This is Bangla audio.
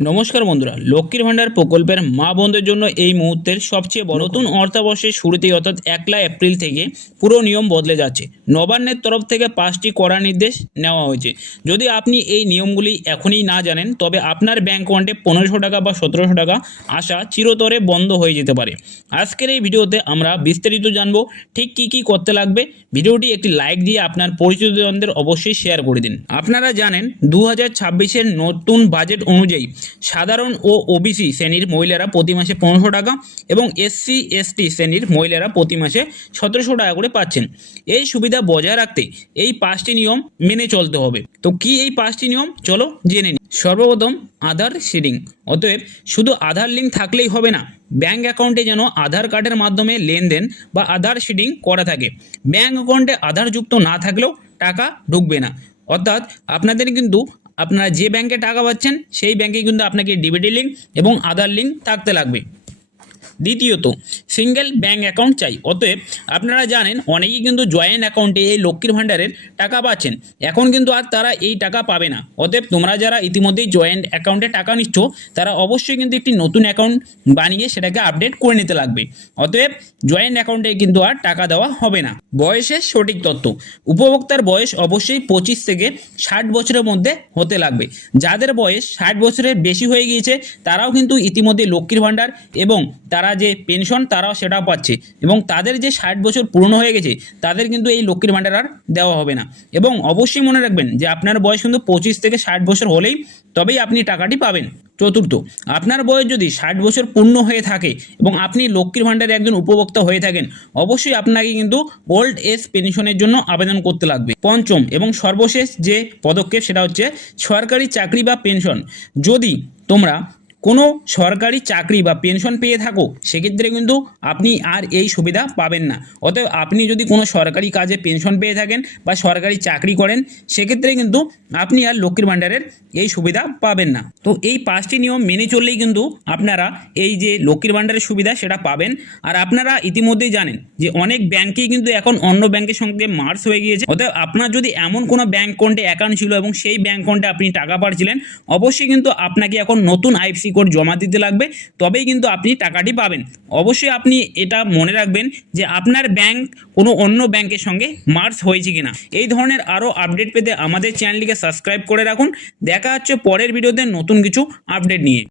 নমস্কার বন্ধুরা, লক্ষ্মীর ভান্ডার প্রকল্পের মা বোনদের জন্য এই মুহূর্তের সবচেয়ে বড় নতুন অর্থবর্ষের শুরুতেই অর্থাৎ 1 এপ্রিল থেকে পুরো নিয়ম বদলে যাচ্ছে। নবান্নের তরফ থেকে 5টি কড়া নির্দেশ নেওয়া হয়েছে। যদি আপনি এই নিয়মগুলি এখনই না জানেন তবে আপনার ব্যাংক অ্যাকাউন্টে 1500 টাকা বা 1700 টাকা আসা চিরতরে বন্ধ হয়ে যেতে পারে। আজকের এই ভিডিওতে আমরা বিস্তারিত জানবো ঠিক কী করতে লাগবে। ভিডিওটি একটি লাইক দিয়ে আপনার পরিচিতজনদের অবশ্যই শেয়ার করে দিন। আপনারা জানেন 2026-এর নতুন বাজেট অনুযায়ী সাধারণ ও ওবিসি শ্রেণীর মহিলারা প্রতি মাসে 1500 টাকা এবং এসসি এসটি শ্রেণীর মহিলারা প্রতি মাসে 1700 টাকা করে পাচ্ছেন। এই সুবিধা বজায় রাখতে এই 5টি নিয়ম মেনে চলতে হবে। তো কি এই 5টি নিয়ম, চলো জেনে নিই। সর্বপ্রথম আধার সিডিং। অতএব শুধু আধার লিঙ্ক থাকলেই হবে না, ব্যাঙ্ক অ্যাকাউন্টে যেন আধার কার্ডের মাধ্যমে লেনদেন বা আধার সিডিং করা থাকে। ব্যাঙ্ক অ্যাকাউন্টে আধার যুক্ত না থাকলেও টাকা ঢুকবে না। অর্থাৎ আপনাদের কিন্তু আপনারা যে ব্যাংকে টাকা পাচ্ছেন সেই ব্যাংকে কিন্তু আপনাকে ডিবিটি লিঙ্ক এবং আধার লিঙ্ক থাকতে লাগবে। দ্বিতীয়ত, সিঙ্গেল ব্যাঙ্ক অ্যাকাউন্ট চাই। অতএব আপনারা জানেন অনেকেই কিন্তু জয়েন্ট অ্যাকাউন্টে এই লক্ষ্মীর ভাণ্ডারের টাকা পাচ্ছেন, এখন কিন্তু আর তারা এই টাকা পাবে না। অতএব তোমরা যারা ইতিমধ্যেই জয়েন্ট অ্যাকাউন্টে টাকা নিচ্ছ তারা অবশ্যই কিন্তু একটি নতুন অ্যাকাউন্ট বানিয়ে সেটাকে আপডেট করে নিতে লাগবে। অতএব জয়েন্ট অ্যাকাউন্টে কিন্তু আর টাকা দেওয়া হবে না। বয়সের সঠিক তথ্য। উপভোক্তার বয়স অবশ্যই 25 থেকে 60 বছরের মধ্যে হতে লাগবে। যাদের বয়স 60 বছরের বেশি হয়ে গিয়েছে তারাও কিন্তু ইতিমধ্যে লক্ষ্মীর ভাণ্ডার এবং তারা যে পেনশন তারাও সেটাও পাচ্ছে, এবং তাদের যে 60 বছর পূর্ণ হয়ে গেছে তাদের কিন্তু এই লক্ষ্মীর ভাণ্ডার আর দেওয়া হবে না। এবং অবশ্যই মনে রাখবেন যে আপনার বয়স কিন্তু 25 থেকে 60 বছর হলেই তবেই আপনি টাকাটি পাবেন। চতুর্থ, আপনার বয়স যদি 60 বছর পূর্ণ হয়ে থাকে এবং আপনি লক্ষ্মীর ভাণ্ডারের একজন উপভোক্তা হয়ে থাকেন অবশ্যই আপনাকে কিন্তু ওল্ড এজ পেনশনের জন্য আবেদন করতে লাগবে। পঞ্চম এবং সর্বশেষ যে পদক্ষেপ সেটা হচ্ছে সরকারি চাকরি বা পেনশন। যদি তোমরা কোনো সরকারি চাকরি বা পেনশন পেয়ে থাকো সেক্ষেত্রে কিন্তু আপনি আর এই সুবিধা পাবেন না। অতএব আপনি যদি কোনো সরকারি কাজে পেনশন পেয়ে থাকেন বা সরকারি চাকরি করেন সেক্ষেত্রে কিন্তু আপনি আর লক্ষ্মীর ভাণ্ডারের এই সুবিধা পাবেন না। তো এই 5টি নিয়ম মেনে চললেই কিন্তু আপনারা এই যে লক্ষ্মীর ভাণ্ডারের সুবিধা সেটা পাবেন। আর আপনারা ইতিমধ্যেই জানেন যে অনেক ব্যাংকেই কিন্তু এখন অন্য ব্যাংকের সঙ্গে মার্জ হয়ে গিয়েছে। অতএব আপনার যদি এমন কোনো ব্যাংক অ্যাকাউন্টে অ্যাকাউন্ট ছিল এবং সেই ব্যাংক অ্যাকাউন্টে আপনি টাকা পাচ্ছিলেন অবশ্যই কিন্তু আপনাকে এখন নতুন আইএফএসসি কোড জমা দিতে লাগবে, তবেই কিন্তু আপনি টাকাটি পাবেন। অবশ্যই আপনি এটা মনে রাখবেন যে আপনার ব্যাংক কোনো অন্য ব্যাংকের সঙ্গে মার্জ হয়েছে কিনা। এই ধরনের আরও আপডেট পেতে আমাদের চ্যানেলটিকে সাবস্ক্রাইব করে রাখুন। দেখা হচ্ছে পরের ভিডিওতে নতুন কিছু আপডেট নিয়ে।